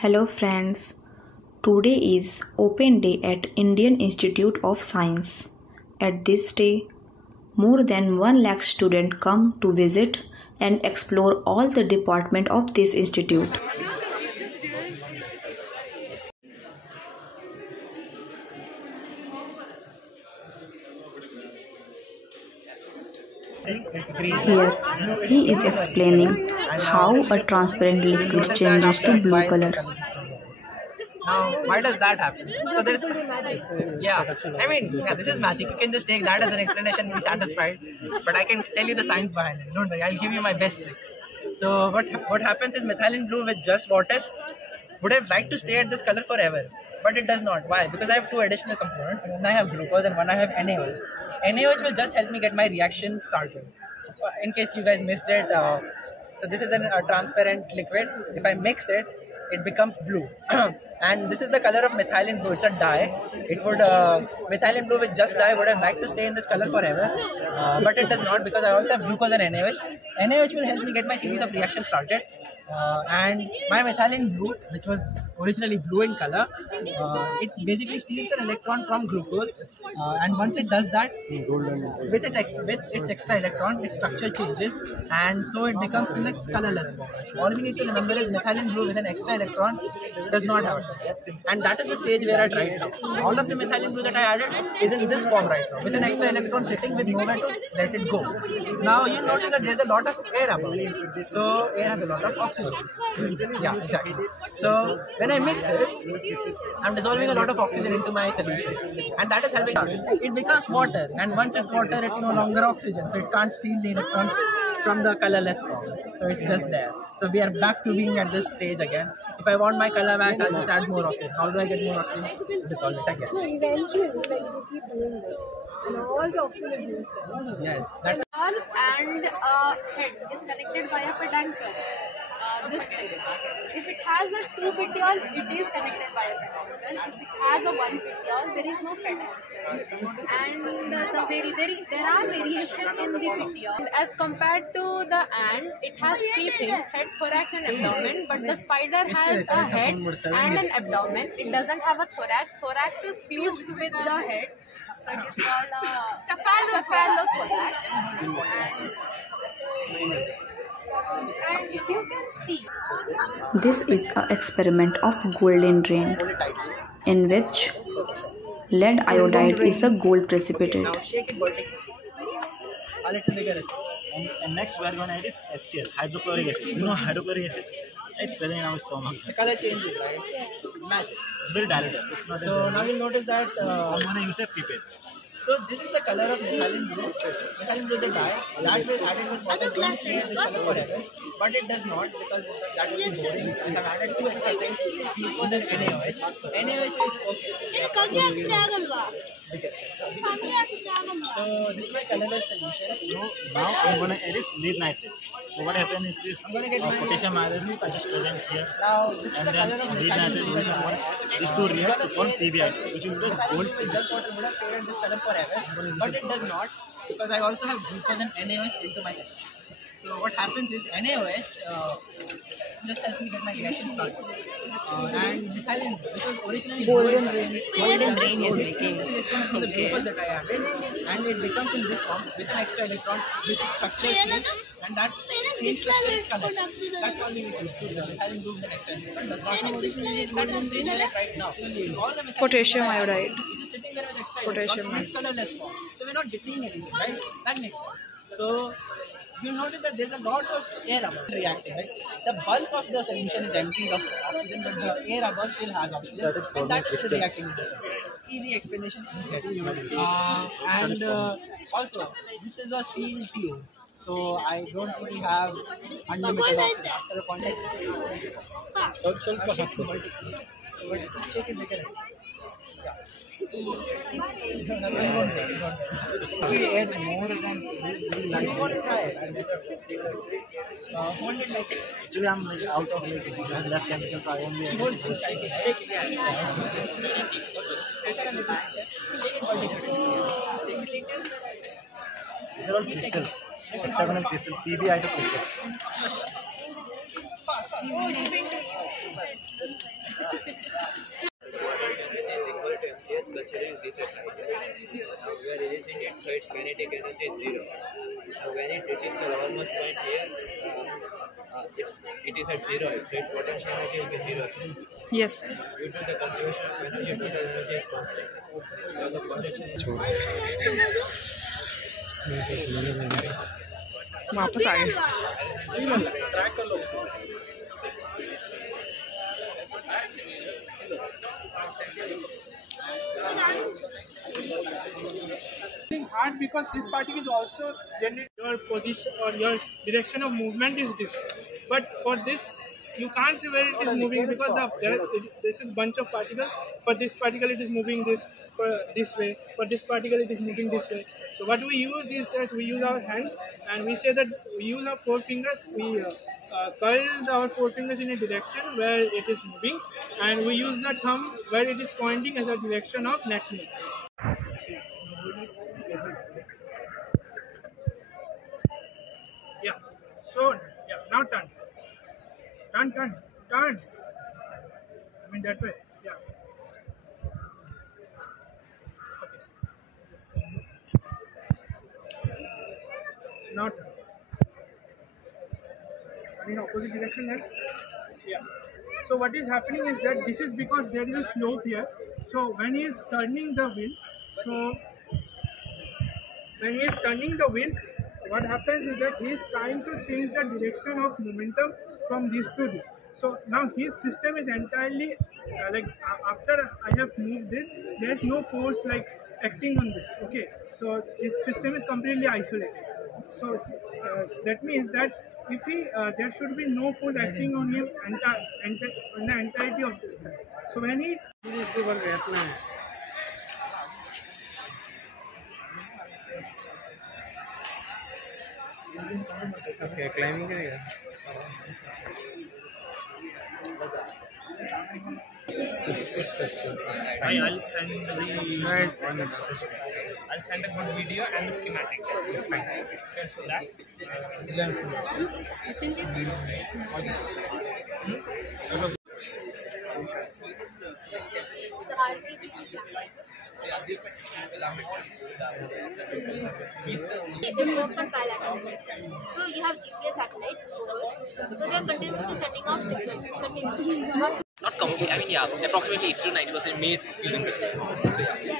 Hello friends, today is Open Day at Indian Institute of Science. At this day, more than 1 lakh students come to visit and explore all the department of this institute. Here, he is explaining how a transparent liquid changes to blue color. Now, why does that happen? So there's, this is magic. You can just take that as an explanation and be satisfied. But I can tell you the science behind it. Don't worry, I'll give you my best tricks. So what happens is methylene blue with just water would have liked to stay at this color forever, but it does not. Why? Because I have two additional components. One I have glucose and one I have NaOH. NaOH will just help me get my reaction started. In case you guys missed it, so this is a transparent liquid. If I mix it, it becomes blue. And this is the color of methylene blue. It's a dye. It would methylene blue with just dye would have liked to stay in this color forever, but it does not because I also have glucose and NaOH. NaOH will help me get my series of reactions started. And my methylene blue, which was originally blue in color, it basically steals an electron from glucose, and once it does that, with its extra electron, its structure changes, and so it becomes in its colorless form. All we need to remember is methylene blue with an extra electron does not have it, and that is the stage we're at right now. All of the methylene blue that I added is in this form right now, with an extra electron sitting with nowhere to let it go. Now you notice that there's a lot of air above it, so air has a lot of oxygen. Yeah, exactly. So when I mix it, I'm dissolving a lot of oxygen into my solution, and that is helping. It becomes water, and once it's water, it's no longer oxygen, so it can't steal the electrons from the colorless form. So it's just there. So we are back to being at this stage again. If I want my color back, I'll just add more oxygen. How do I get more oxygen? Dissolve it again. So eventually, when you keep doing this, and all the oxygen is used. Yes, that's. And head is connected by a peduncle. This thing. If it has a 2 petiole, it is connected by a peduncle. If it has a 1 petiole, there is no peduncle. And there are variations in the petiole. As compared to the ant, it has 3 things: head, thorax, and abdomen. But the spider has a head and an abdomen. It doesn't have a thorax. Thorax is fused with the head. So it is called cephalothorax. And if you can see, This is an experiment of golden rain, in which lead iodide is a gold precipitate. Now shake it vertically. A little bigger. And next we are going to add is HCl, hydrochloric acid. You know hydrochloric acid? It's present in our stomach. The color changes, right? Imagine. It's very diluted. It's not So now you'll notice that. I'm going to use a pipette. So this is the color of methylene blue. Methylene blue is a dye. That will added with water going to stay at this color forever. But it does not because that would be boring. I have added 2 extra things. Glucose and NaOH. NaOH is okay. So this is my colorless solution. Now I'm going to add is lead nitrate. So what happens is this I'm going to get my potassium iodide which is present here. Now this is And the then color of lead nitrate which is one. These two react to form PbI, which will be the gold. With just water would have stayed at this color forever, but it does not because I also have glucose and NaOH into my solution. So what happens is NaOH just helps me get my reaction started. And methylene, which was originally golden rain is making the glucose that I added, and it becomes in this form with an extra electron with its structure change, and that change structure is color. That's all we need to do. The methylene blue with an extra electron does not have originally that is green right now. All the Potassium iodide. which is sitting there with extra Potassium electrons in its colorless form. So we're not seeing anything, right? That makes sense. So you notice that there's a lot of air above reacting, right? The bulk of the solution is emptied of oxygen, but the air above still has oxygen, and that is still reacting with the solution. Easy explanation. And also, this is a sealed tube, so I don't really have unlimited oxygen. After a point, shake it bigger. We add more than You want to try it? Hold it like actually I'm like out of like less chemicals. I only add this. shake These are all crystals. Hexagonal crystal, PbI to crystals. Considering this at now we are releasing it, so its kinetic energy is 0. Now when it reaches the lowermost point here, it is at 0, so its potential energy will be 0. Yes. Due to the conservation of energy, total energy is constant. So the potential वापस आ गए. Hard because this particle is also generate your position or your direction of movement is this, but for this you can't see where it is moving because this is bunch of particles. For this particle it is moving this way, for this particle it is moving this way. So what we use is that we use our hand and we say that we use our 4 fingers, we curl our 4 fingers in a direction where it is moving, and we use the thumb where it is pointing as a direction of neck movement. Yeah, so yeah, now turn. I mean that way, yeah. Okay. Now turn. In opposite direction then? Yeah. So what is happening is that this is because there is a slope here. So when he is turning the wheel, what happens is that he is trying to change the direction of momentum from this to this. So now his system is entirely after I have moved this, there is no force like acting on this. Okay, so his system is completely isolated. So that means that if there should be no force acting on him on the entirety of this time. So when he Okay, climbing करेगा. I'll send a good video and the schematic. Fine. So that. It works on trilateral. So you have GPS satellites over, so they are continuously sending out signals continuously. Not completely, I mean, yeah, approximately 80 to 90% made using this. So, yeah.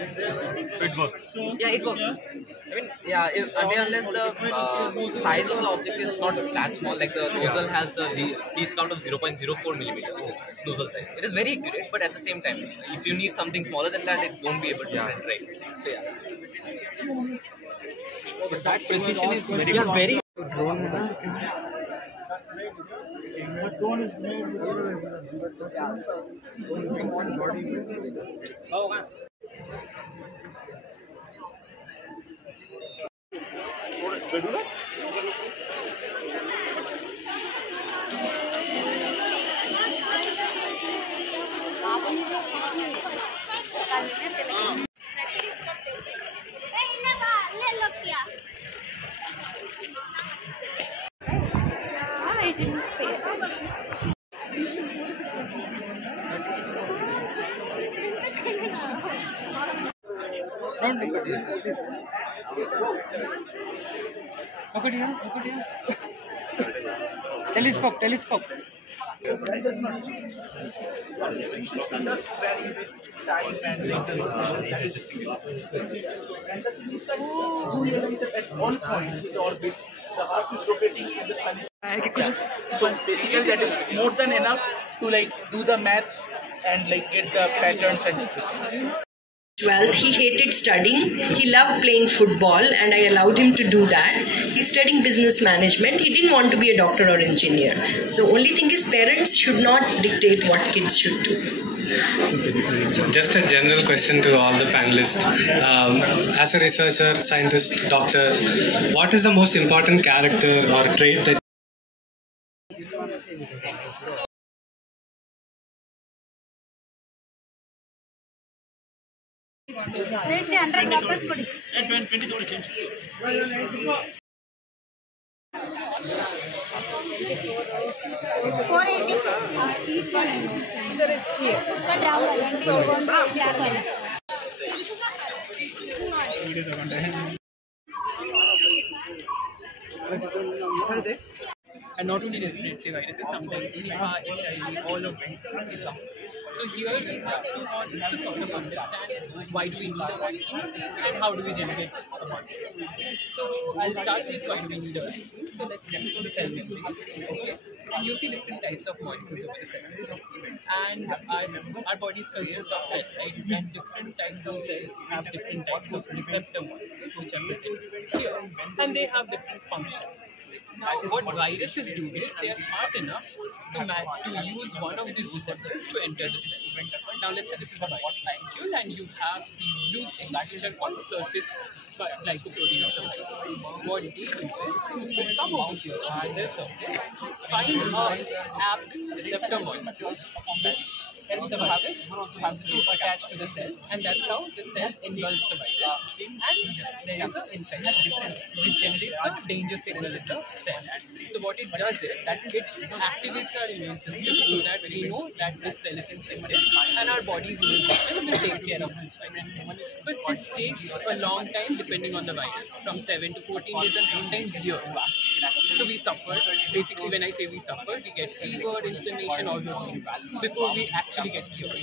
So it works. Yeah, it works. I mean, yeah, unless the size of the object is not that small, like the nozzle has the least count of 0.04 millimeter nozzle size. It is very accurate, but at the same time, if you need something smaller than that, it won't be able to print, right? So, yeah. But that precision is very Yeah, very. I didn't pay attention. Telescope. At one point in the orbit, the Earth is rotating and the Sun is. So basically, that is more than enough to do the math and get the patterns and. 12th, he hated studying. He loved playing football, and I allowed him to do that. He's studying business management. He didn't want to be a doctor or engineer. So only thing is, parents should not dictate what kids should do. So just a general question to all the panelists. As a researcher, scientist, doctor, what is the most important character or trait that Raise 100 वापस पड़ी. 480. each one using same. Sir, it's here. One round one. So one black one. And not only respiratory viruses, sometimes Nipah, HIV, all of these things. So here we have two models to sort of understand why do we need a vaccine and how do we generate a vaccine. So I'll start with why do we need a vaccine. So let's see the cell membrane. Okay. And you see different types of molecules over the cell. And our bodies consist of cells, right? And different types of cells have different types of receptor molecules which are present here. And they have different functions. Now, what viruses do is they are smart enough to use one of these receptors to enter the cell. Now, let's say this is a virus molecule and you have these blue things which are called surface glycoprotein of the virus. What they do is they come over here on the surface, find an apt receptor molecule which help the virus have to attach to the cell, and that's how the cell engulfs the virus, and there is an infection which generates a danger signal in the cell. So what it does is it activates our immune system so that we know that this cell is infected and our body's immune system will take care of this virus. But this takes a long time depending on the virus, from 7 to 14 days and sometimes years. So we suffer. Basically, when I say we suffer, we get fever, inflammation, all those things before we actually get cured.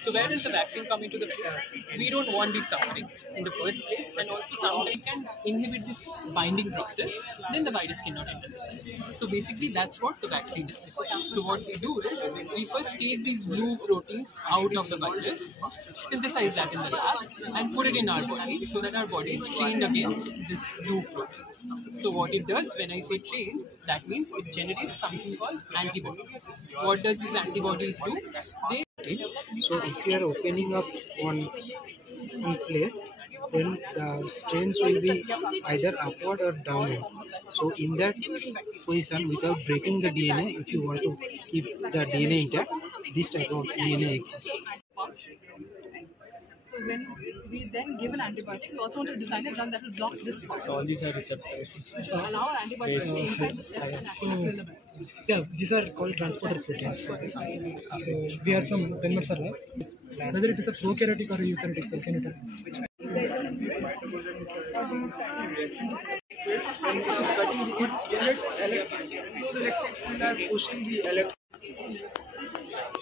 So where does the vaccine come into the picture? We don't want these sufferings in the first place, and also sometimes can inhibit this binding process, then the virus cannot enter the cell. So basically, that's what the vaccine does. So what we do is we first take these blue proteins out of the virus, synthesize that in the lab, and put it in our body so that our body is trained against these blue proteins. So what it does, when I say trained, that means it generates something called antibodies. What does these antibodies do? So if you are opening up one place, then the strains will be either upward or downward. So in that position, without breaking the DNA, if you want to keep the DNA intact, this type of DNA exists. So when we then give an antibiotic, we also want to design a drug that will block this spot. So all these are receptors. Which will allow our antibody to stay inside the cell and actually kill the virus. Yeah, these are called transporter proteins. So we are from Benmar Sir lab. Whether it is a prokaryotic or a eukaryotic cell, can you tell?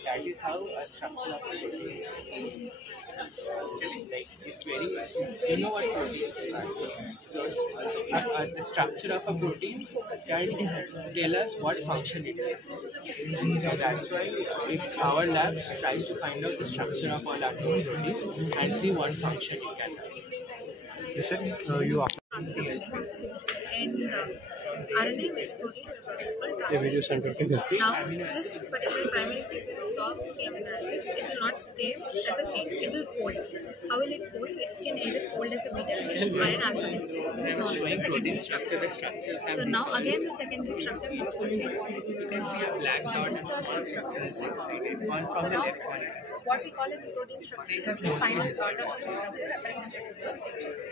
That is how a structure of a protein is. Like it's very, you know what proteins are. So the structure of a protein can tell us what function it is. So that's why if our lab tries to find out the structure of all our proteins and see what function it can have. You said you are. And RNA-based protein Now, this particular primary sequence of the amino acids, it will not stay as a chain, it will fold. How will it fold? It can either fold as a beta chain or an alpha chain. This is known as the secondary structure. So now again the secondary structure will fold. You can see a black dot and some crystals inside one from the left one. What we call as a protein structure is the final part of the structure represented in those pictures.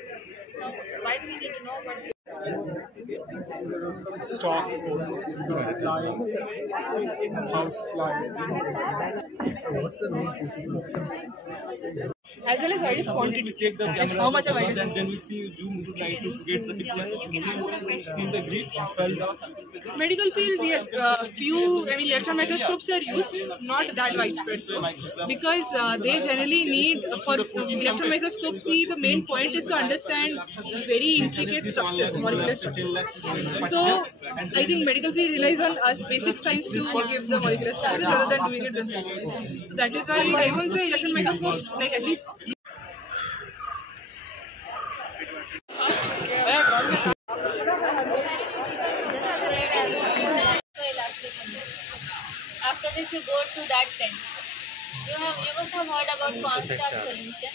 Now, why do we need to know what stock, line, house line. As well as virus quantity, like how much a virus is. Then we see zoom to try to get the picture in the grid. Medical field, yes, electron microscopes are used, not that widespread, because they generally need, for electron microscopy, the main point is to understand very intricate structures, molecular structures. So, I think medical field relies on us basic science to give the molecular structures rather than doing it themselves. So that is why I won't say electron microscopes, like at least. After this, you go to that tent. You must have heard about Constab solution.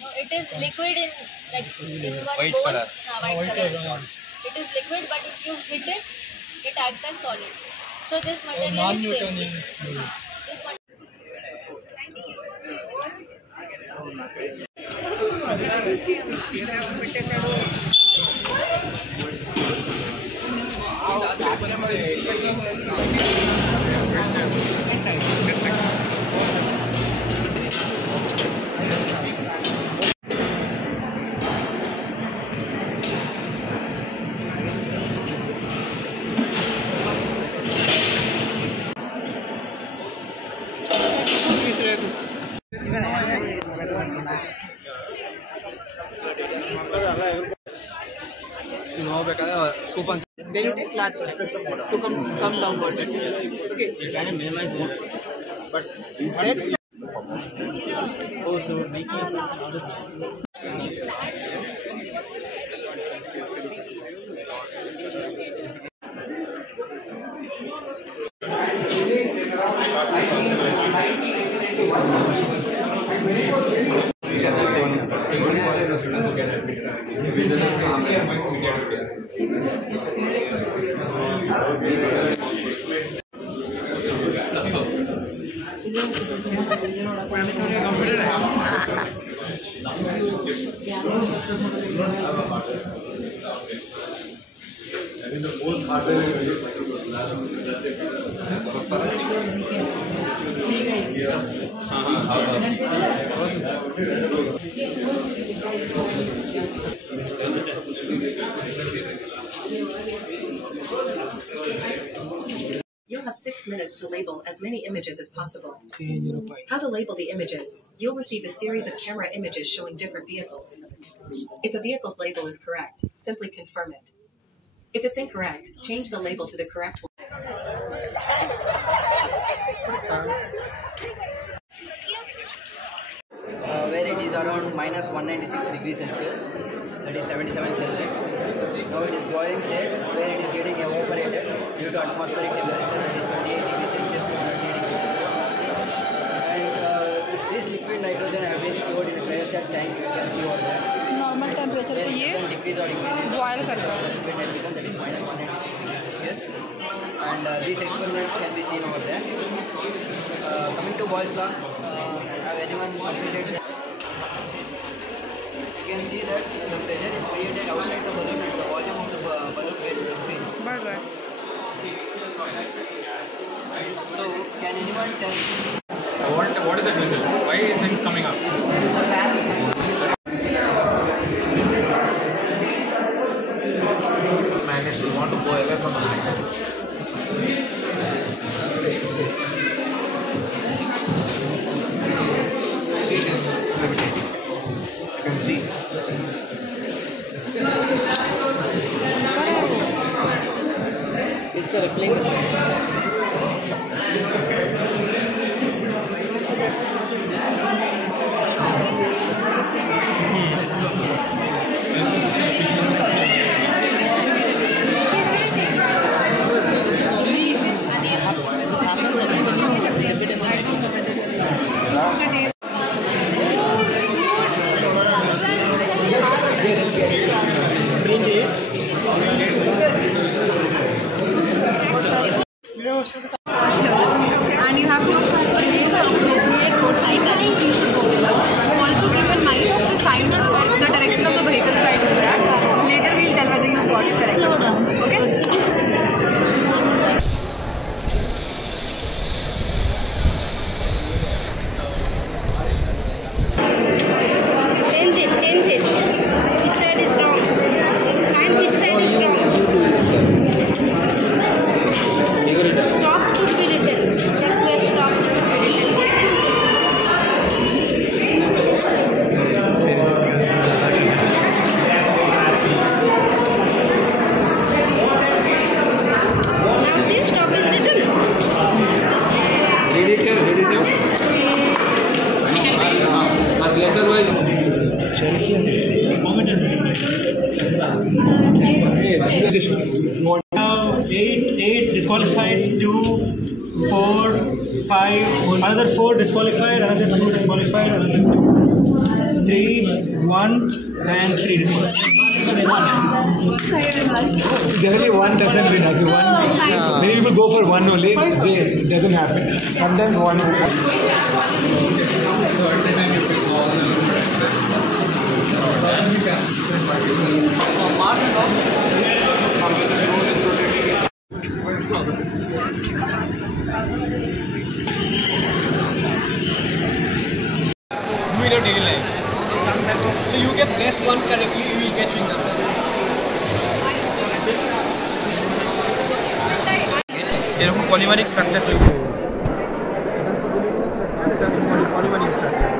No, it is liquid in one white bowl. color. White color. It is liquid, but if you hit it, it acts as solid. So this material is same. large step to come downwards. Okay. Can I minimize more? But That's so making You'll have 6 minutes to label as many images as possible. How to label the images. You'll receive a series of camera images showing different vehicles. If a vehicle's label is correct, simply confirm it. If it's incorrect, change the label to the correct one. Where it is around minus 196 degrees Celsius, that is 77 Kelvin. Now it is boiling state, where it is getting evaporated due to atmospheric temperature, that is 28 degrees Celsius to 38 degrees Celsius. And this liquid nitrogen have been stored in a cryostat tank, you can see over there. Normal temperature पे ये boil करता है. Liquid nitrogen, that is minus 196 degrees Celsius. And these experiments can be seen over there. Coming to Boyle's law, have anyone completed that? You can see that the pressure is created outside the balloon and the volume of the balloon gets increased. So, can anyone tell me? What is the result? Why is it coming up? Managed to want to go away from the light. It is levitating. You can see. It's a rippling. And you have to use the appropriate road sign that you should go below. Also keep in mind the sign, the direction of the vehicle slide over that. Later we'll tell whether you got it correct. Slow down. Okay? Change it. Which side is wrong? And which side is wrong? Stop should be written. Check where stop should be written. Now see, stop is written. Read it here. As letter wise. Now 8 disqualified, 2, 4, 5, another 4 disqualified, another 2 disqualified, another 2, 3, 1, and 3 disqualified. Generally one doesn't win. Many people go for one only. It doesn't happen. Sometimes one will happen. Do in your daily life. So you get best one correctly, you will get chewing gums. এরকম polymeric structure তৈরি হয়ে যাবে। এটা হচ্ছে polymeric structure.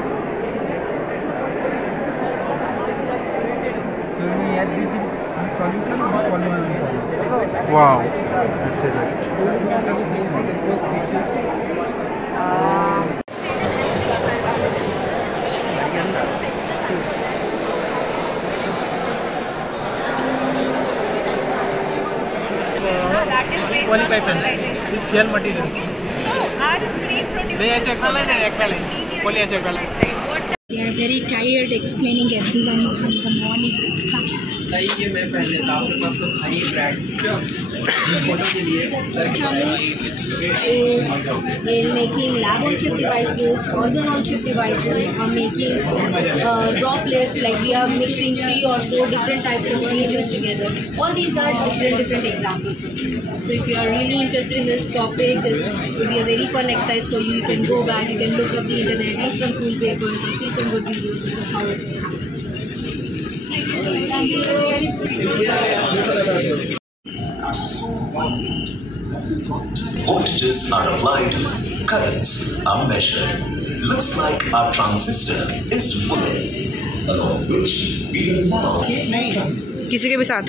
So when we add this in the solution, this polymer will form. Wow. qualify phenol. It's gel materials. So our screen produces. Diacetyl and acrylines. Polyacrylines. They are very tired explaining everyone from the morning. In making lab-on-chip devices, organ-on-chip devices, or making droplets, like we are mixing 3 or 4 different types of reagents together. All these are different examples of it. So if you are really interested in this topic, this would be a very fun exercise for you. You can go back, you can look up the internet, read some cool papers, or see some good videos of how is this happening. Thank you. Voltages are applied, currents are measured. Looks like our transistor is wireless, along which we will now. किसी के भी साथ